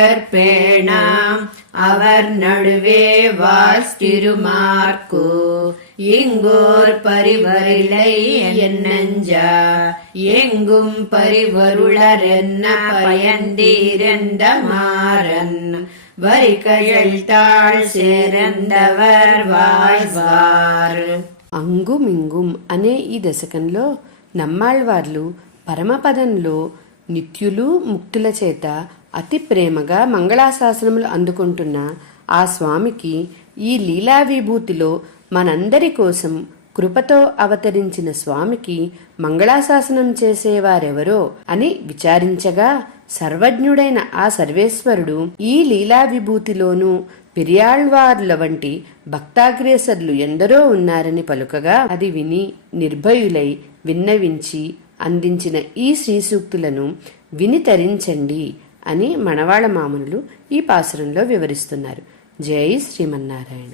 அங்கமரற்பேணாம் அவர் நடுவே வாஸ்திருமார்க்கு இங்கோர் பரிவரிலை என்னஞ்சா எங்கும் பரிவருளரென்ன பயந்தீரந்த மாறன் வரிகைகள் தாழ் சேரந்தவர் வாழ்வார். అంగుమింగుం అనే ఈ దశకంలో నమ్మాళ్వార్లు పరమపదంలో నిత్యులు ముక్తుల చేత అతి ప్రేమగా మంగళాశాసనములు అందుకుంటున్న ఆ స్వామికి ఈ లీలా విభూతిలో మనందరి కోసం కృపతో అవతరించిన స్వామికి మంగళాశాసనం చేసేవారెవరో అని విచారించగా సర్వజ్ఞుడైన ఆ సర్వేశ్వరుడు ఈ లీలా విభూతిలోనూ పెరియాళ్వార్ల వంటి భక్తాగ్రేసర్లు ఎందరో ఉన్నారని పలుకగా అది విని నిర్భయులై విన్నవించి అందించిన ఈ శ్రీసూక్తులను విని తరించండి అని మణవాళ మామనులు ఈ పాసురంలో వివరిస్తున్నారు. జై శ్రీమన్నారాయణ.